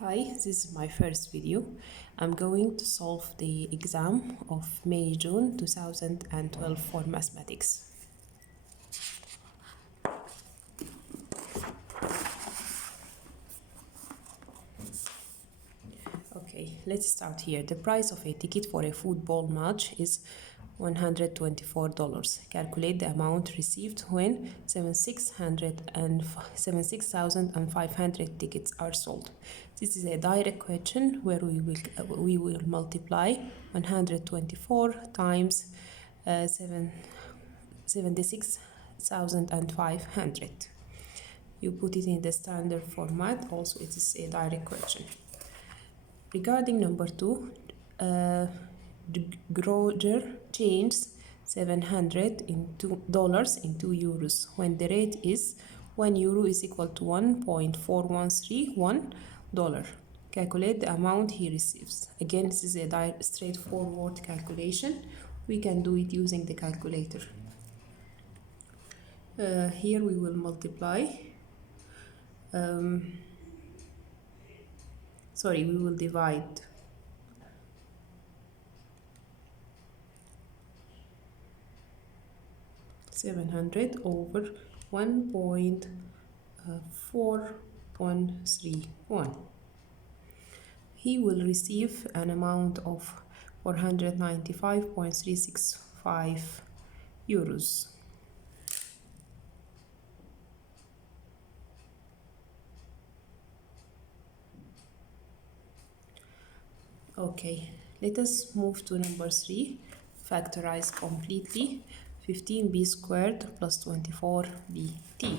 Hi, this is my first video. I'm going to solve the exam of May-June 2012 for mathematics. Okay, let's start here. The price of a ticket for a football match is $124. Calculate the amount received when 76,500 tickets are sold. This is a direct question where we will multiply 124 times 76,500. You put it in the standard format. Also, it is a direct question. Regarding number 2, Groger changed $700 into euros when the rate is €1 is equal to $1.4131. Calculate the amount he receives. Again, this is a straightforward calculation. We can do it using the calculator. Here we will multiply. We will divide 700 over 1.4131. He will receive an amount of 495.365 euros. Okay, let us move to number 3. Factorize completely 15b squared plus 24bt.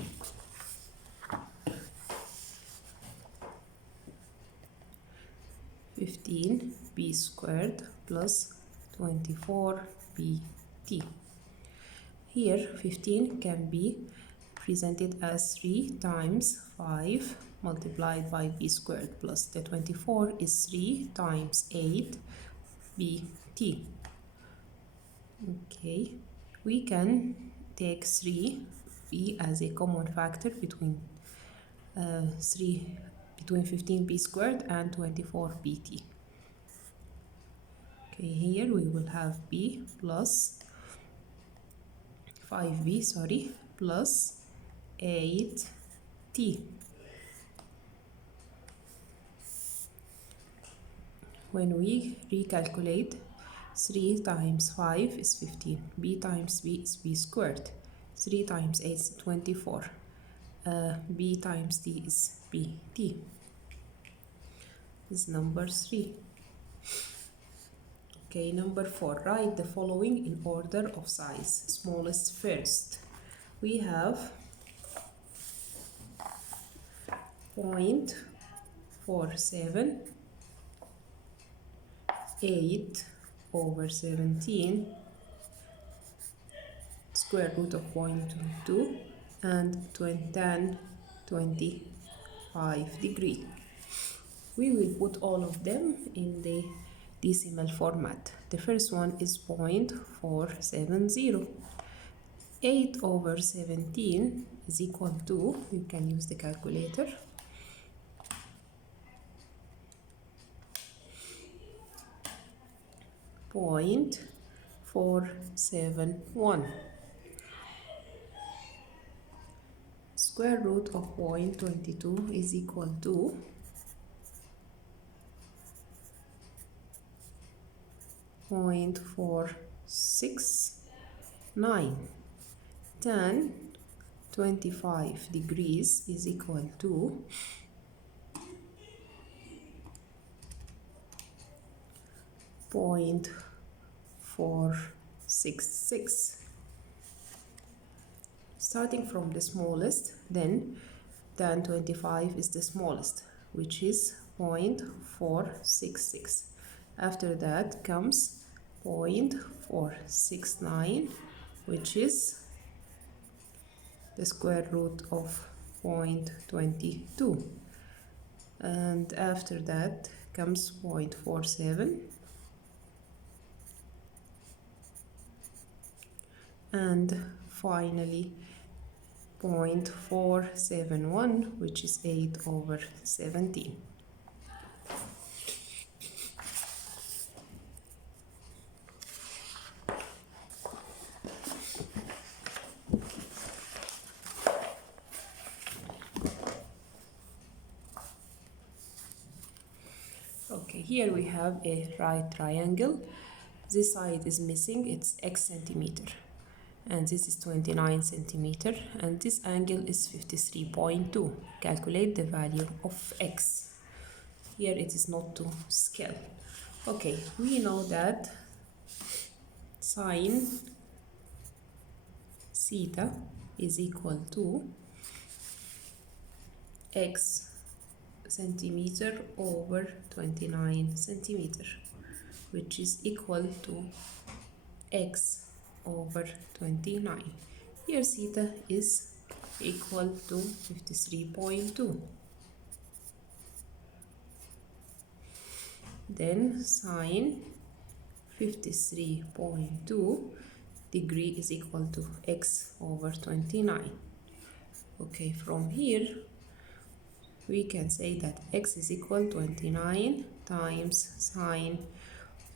b squared plus 24bt. Here 15 can be presented as 3 times 5 multiplied by b squared plus the 24 is 3 times 8 bt. Okay, we can take 3b as a common factor between 15b squared and 24bt. Okay, here we will have b plus 5b plus 8t. When we recalculate, 3 times 5 is 15. b times b is b squared. 3 times 8 is 24. b times t is bt. This is number 3. Okay, number 4. Write the following in order of size. Smallest first. We have 0.47, 8 over 17, square root of 0.22, and 25 degrees. We will put all of them in the decimal format. The first one is 0.470. 8 over 17 is equal to, you can use the calculator, 0.471. Square root of 0.22 is equal to 0.469. Tan 25 degrees is equal to 0.466. Starting from the smallest, then tan 25 is the smallest, which is 0.466. After that comes 0.469, which is the square root of 0.22. And after that comes 0.47. And finally 0.471, which is 8 over 17. here we have a right triangle. This side is missing, it's x centimeter. And this is 29 centimeter. And this angle is 53.2. Calculate the value of x. Here it is not to scale. Okay, we know that sine theta is equal to x centimeter over 29 centimeter, which is equal to x over 29. Here theta is equal to 53.2. Then sine 53.2 degree is equal to x over 29. Okay, from here we can say that x is equal to 29 times sine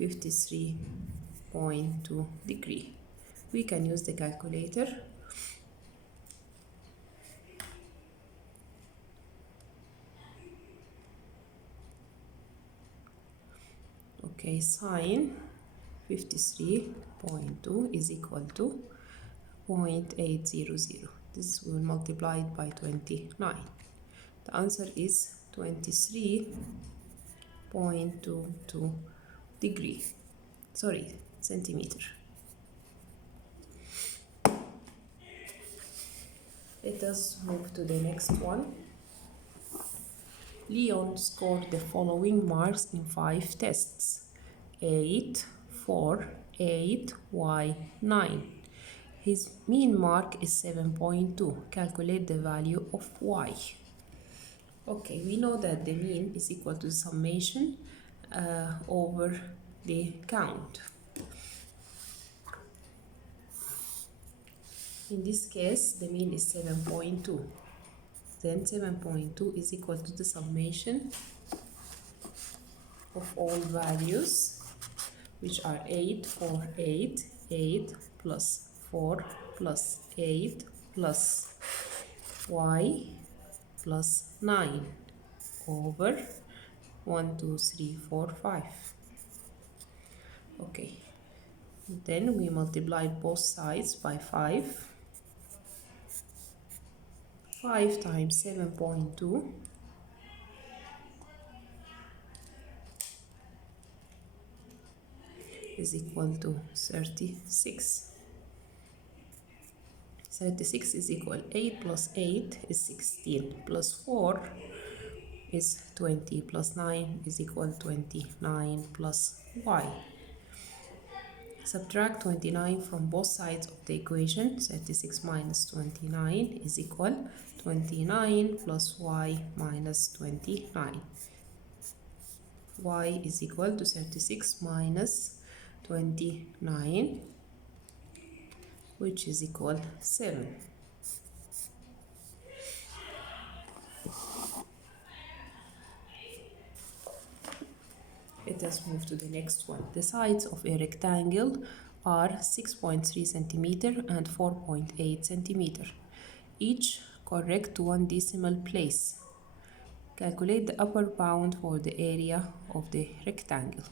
53.2 degree. We can use the calculator. Okay, sine 53.2 is equal to 0.800. This will multiply it by 29. The answer is 23.22 degree. Sorry, centimeter. Let us move to the next one. Leon scored the following marks in 5 tests: 8, 4, 8, y, 9. His mean mark is 7.2. Calculate the value of y. Okay, we know that the mean is equal to the summation over the count. In this case, the mean is 7.2. Then 7.2 is equal to the summation of all values, which are 8, 4, 8, 8 plus 4 plus 8 plus y plus 9 over 1, 2, 3, 4, 5. Okay, then we multiply both sides by 5. 5 times 7.2 is equal to 36. 36 is equal 8 plus 8 is 16 plus 4 is 20 plus 9 is equal 29 plus y. Subtract 29 from both sides of the equation. 36 minus 29 is equal 29 plus y minus 29. Y is equal to 36 minus 29, which is equal 7. Let us move to the next one. The sides of a rectangle are 6.3 centimeter and 4.8 centimeter, each correct to 1 decimal place. Calculate the upper bound for the area of the rectangle.